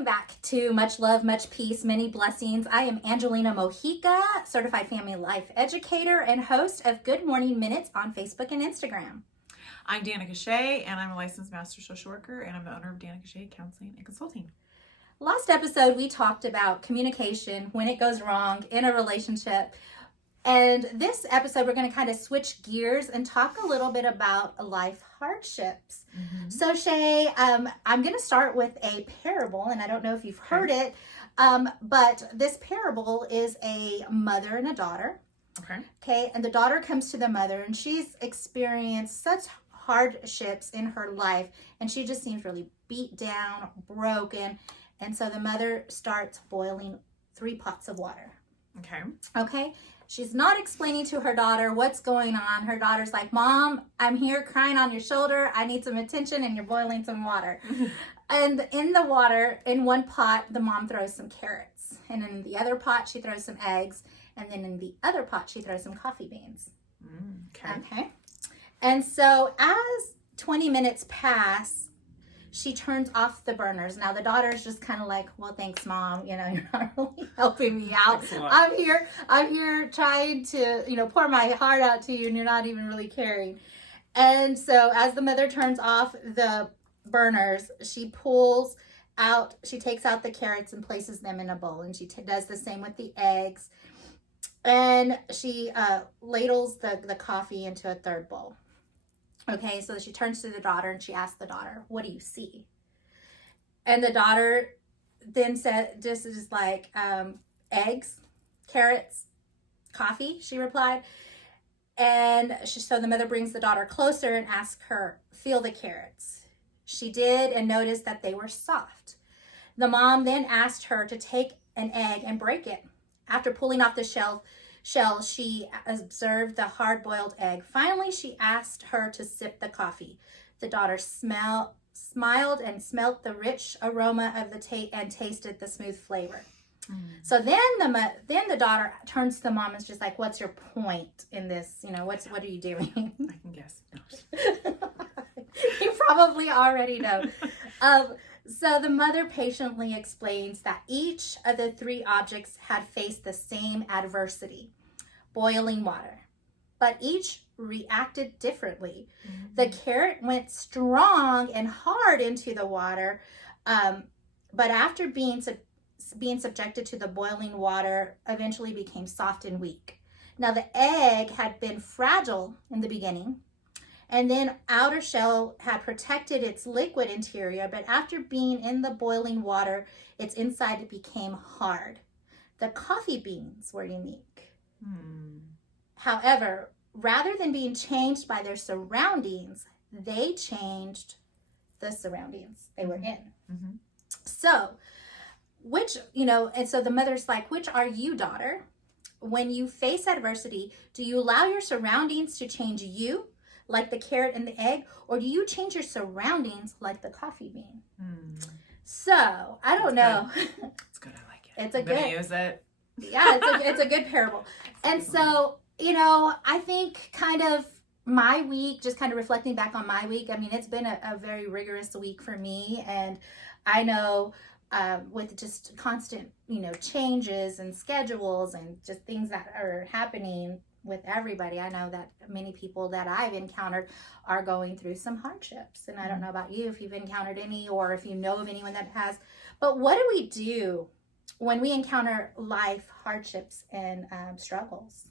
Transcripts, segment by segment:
Welcome back to Much Love, Much Peace, Many Blessings. I am Angelina Mojica, certified family life educator and host of Good Morning Minutes on Facebook and Instagram. I'm Danica Shea, and I'm a licensed master social worker, and I'm the owner of Danica Shea Counseling and Consulting. Last episode, we talked about communication, when it goes wrong in a relationship. And this episode, we're going to kind of switch gears and talk a little bit about life hardships. Mm-hmm. So, Shay, I'm going to start with a parable, and I don't know if you've heard it, but this parable is a mother and a daughter. Okay, and the daughter comes to the mother, and she's experienced such hardships in her life, and she just seems really beat down, broken, and so the mother starts boiling 3 pots of water. Okay. She's not explaining to her daughter what's going on. Her daughter's like, Mom, I'm here crying on your shoulder. I need some attention, and you're boiling some water. And in the water, in one pot, the mom throws some carrots. And in the other pot, she throws some eggs. And then in the other pot, she throws some coffee beans. Okay. And so as 20 minutes pass, she turns off the burners. Now the daughter's just kind of like, well, thanks, Mom. You know, you're not really helping me out. I'm here trying to, pour my heart out to you, and you're not even really caring. And so as the mother turns off the burners, she takes out the carrots and places them in a bowl. And she does the same with the eggs. And she ladles the coffee into a third bowl. Okay, so she turns to the daughter and she asks the daughter, what do you see? And the daughter then said, this is like eggs, carrots, coffee, she replied. And so the mother brings the daughter closer and asks her, feel the carrots. She did and noticed that they were soft. The mom then asked her to take an egg and break it. After pulling off the shell, she observed the hard-boiled egg. Finally, she asked her to sip the coffee. The daughter smiled and smelt the rich aroma of and tasted the smooth flavor. So then the daughter turns to the mom and is just like, what's your point in this? What are you doing? I can guess. You probably already know. So the mother patiently explains that each of the 3 objects had faced the same adversity, boiling water, but each reacted differently. Mm-hmm. The carrot went strong and hard into the water, but after being subjected to the boiling water, eventually became soft and weak. Now the egg had been fragile in the beginning, and then outer shell had protected its liquid interior, but after being in the boiling water, its inside became hard. The coffee beans were unique. However, rather than being changed by their surroundings, they changed the surroundings they were in. Mm-hmm. So, and so the mother's like, which are you, daughter? When you face adversity, do you allow your surroundings to change you, like the carrot and the egg, or do you change your surroundings like the coffee bean? So I don't know. It's good. I like it. It's a good. Use it. Yeah, it's a good parable. And so I think kind of my week, just kind of reflecting back on my week. I mean, it's been a very rigorous week for me, and I know with just constant changes and schedules and just things that are happening with everybody. I know that many people that I've encountered are going through some hardships, and I don't know about you if you've encountered any or if you know of anyone that has. But what do we do when we encounter life hardships and struggles?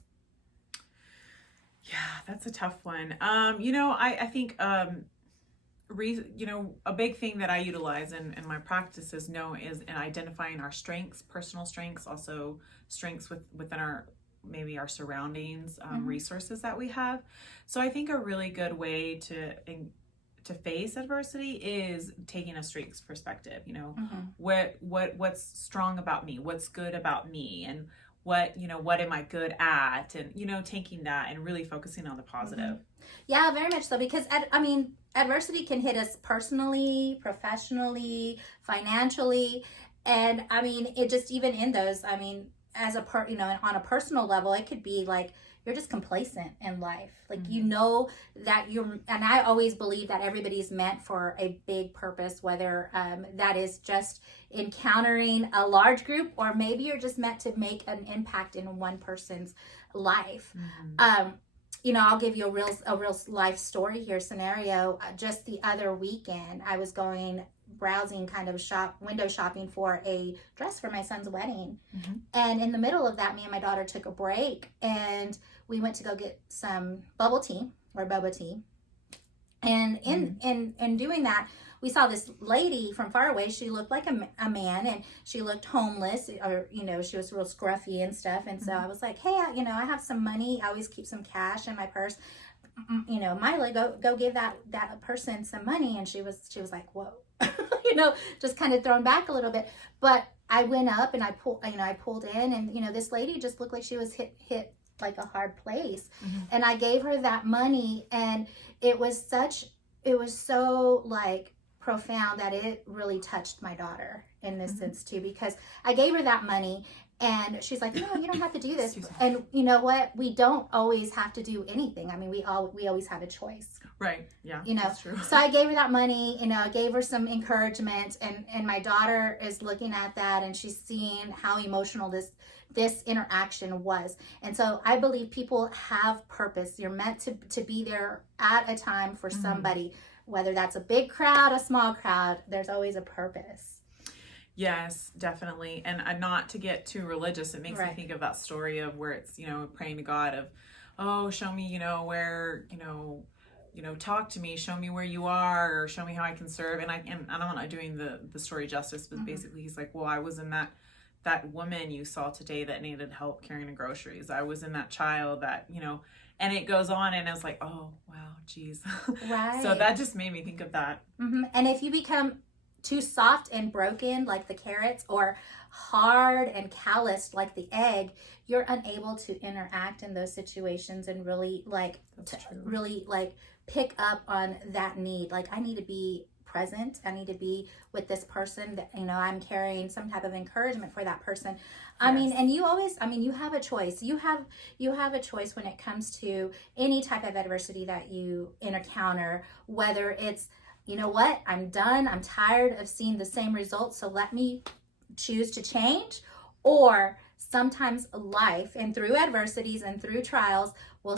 Yeah, that's a tough one. I think a big thing that I utilize in my practice is in identifying our strengths, personal strengths, also strengths within our surroundings, resources that we have. So I think a really good way to face adversity is taking a strengths perspective. What's strong about me, what's good about me, and what am I good at, and taking that and really focusing on the positive. Yeah, very much so, because adversity can hit us personally, professionally, financially, and it just even in those, as on a personal level, it could be like you're just complacent in life. Like, you know that and I always believe that everybody's meant for a big purpose, whether that is just encountering a large group, or maybe you're just meant to make an impact in one person's life. I'll give you a real life story here, scenario. Just the other weekend, I was browsing, kind of window shopping for a dress for my son's wedding. And in the middle of that, me and my daughter took a break, and we went to go get some bubble tea or boba tea. And in doing that, we saw this lady from far away. She looked like a man, and she looked homeless, or, she was real scruffy and stuff. And so I was like, hey, I have some money. I always keep some cash in my purse. Miley, go give that person some money. And she was like, whoa, just kind of thrown back a little bit. But I went up and I pulled in, and, this lady just looked like she was hit like a hard place. And I gave her that money, and it was so like profound that it really touched my daughter in this sense too, because I gave her that money, and she's like, no, you don't have to do this. And you know what? We don't always have to do anything. I mean, we always have a choice. Right. Yeah. That's true. So I gave her that money, I gave her some encouragement, and my daughter is looking at that, and she's seeing how emotional this interaction was. And so I believe people have purpose. You're meant to be there at a time for somebody, whether that's a big crowd, a small crowd, there's always a purpose. Yes, definitely. And not to get too religious, it makes me think of that story of where it's, praying to God of, oh, show me, where, talk to me, show me where you are, or show me how I can serve. And I'm not doing the story justice, but basically he's like, well, I was in that woman you saw today that needed help carrying the groceries. I was in that child that, and it goes on, and I was like, oh, wow, geez. Right. So that just made me think of that. And if you become too soft and broken like the carrots, or hard and calloused like the egg, you're unable to interact in those situations and really pick up on that need. Like, I need to be present. I need to be with this person that, I'm carrying some type of encouragement for that person. I mean, and you have a choice. You have a choice when it comes to any type of adversity that you encounter, whether it's, I'm done. I'm tired of seeing the same results, so let me choose to change. Or sometimes life, and through adversities and through trials, will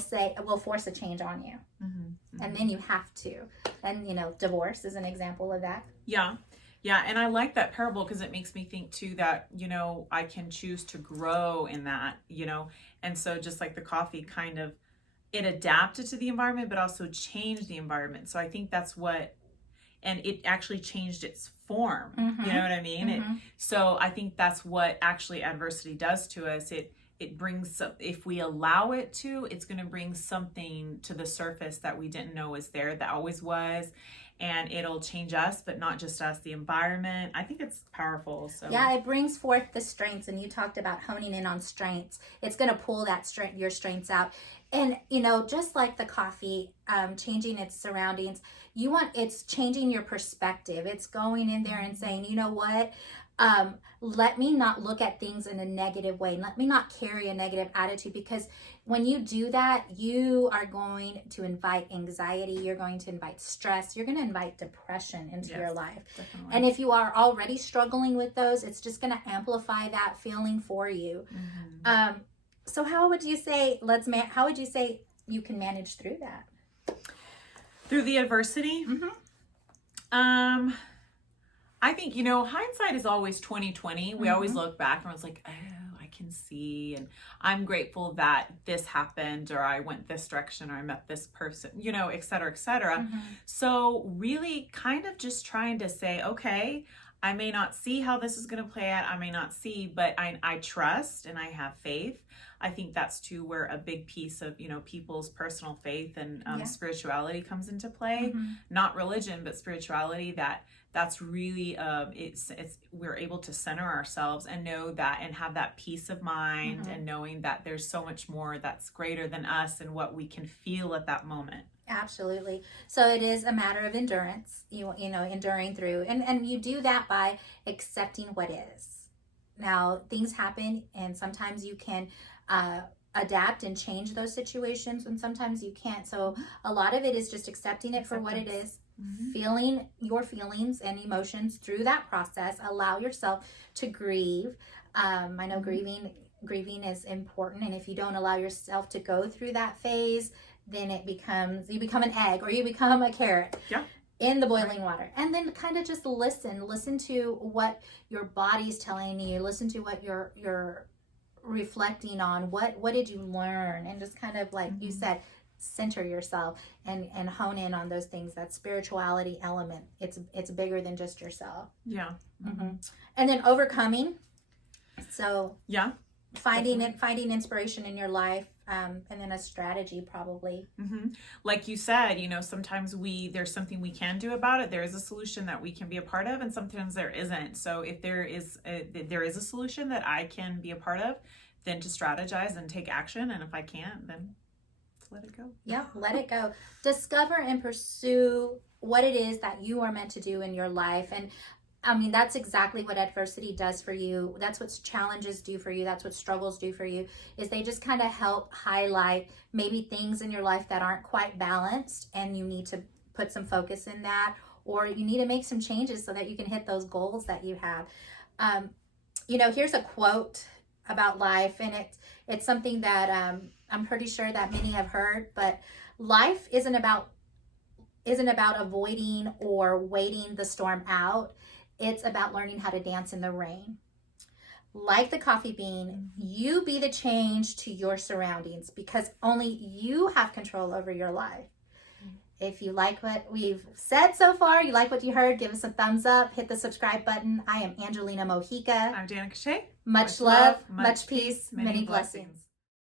force a change on you. And then you have to. And, divorce is an example of that. Yeah. Yeah. And I like that parable because it makes me think too that, I can choose to grow in that, and so just like the coffee kind of, it adapted to the environment, but also changed the environment. So I think that's and it actually changed its form. You know what I mean? So I think that's what actually adversity does to us. It brings, if we allow it to, it's going to bring something to the surface that we didn't know was there, that always was. And it'll change us, but not just us, the environment. I think it's powerful. So yeah, it brings forth the strengths. And you talked about honing in on strengths. It's going to pull your strengths out. And, just like the coffee, changing its surroundings, it's changing your perspective. It's going in there and saying, you know what? Let me not look at things in a negative way. Let me not carry a negative attitude, because when you do that, you are going to invite anxiety. You're going to invite stress. You're going to invite depression into your life. Definitely. And if you are already struggling with those, it's just going to amplify that feeling for you. So how would you say you can manage through that? Through the adversity? I think, hindsight is always 20/20. We always look back and it's like, oh, I can see, and I'm grateful that this happened, or I went this direction, or I met this person, et cetera, et cetera. So really kind of just trying to say, okay, I may not see how this is going to play out. I may not see, but I trust and I have faith. I think that's too where a big piece of, people's personal faith and spirituality comes into play. Not religion, but spirituality. That's really, we're able to center ourselves and know that, and have that peace of mind, and knowing that there's so much more that's greater than us and what we can feel at that moment. Absolutely. So it is a matter of endurance, enduring through. And you do that by accepting what is. Now, things happen, and sometimes you can adapt and change those situations, and sometimes you can't. So a lot of it is just accepting it for what it is, feeling your feelings and emotions through that process. Allow yourself to grieve. I know grieving is important, and if you don't allow yourself to go through that phase, then you become an egg, or you become a carrot. Yeah. In the boiling water. And then kind of just listen to what your body's telling you, listen to what you're reflecting on, what did you learn, and just kind of like you said, center yourself and hone in on those things. That spirituality element, it's bigger than just yourself. Yeah. And then overcoming, so yeah, finding inspiration in your life, and then a strategy probably. Like you said, sometimes there's something we can do about it. There is a solution that we can be a part of, and sometimes there isn't. So if there is a solution that I can be a part of, then to strategize and take action. And if I can't, then let it go. Yeah, let it go. Discover and pursue what it is that you are meant to do in your life. And I mean, that's exactly what adversity does for you. That's what challenges do for you. That's what struggles do for you, is they just kind of help highlight maybe things in your life that aren't quite balanced, and you need to put some focus in that, or you need to make some changes so that you can hit those goals that you have. Here's a quote about life, and it's something that I'm pretty sure that many have heard, but life isn't about avoiding or waiting the storm out. It's about learning how to dance in the rain. Like the coffee bean, you be the change to your surroundings, because only you have control over your life. If you like what we've said so far, you like what you heard, give us a thumbs up, hit the subscribe button. I am Angelina Mojica. I'm Danica Shea. Much love, much peace, many blessings.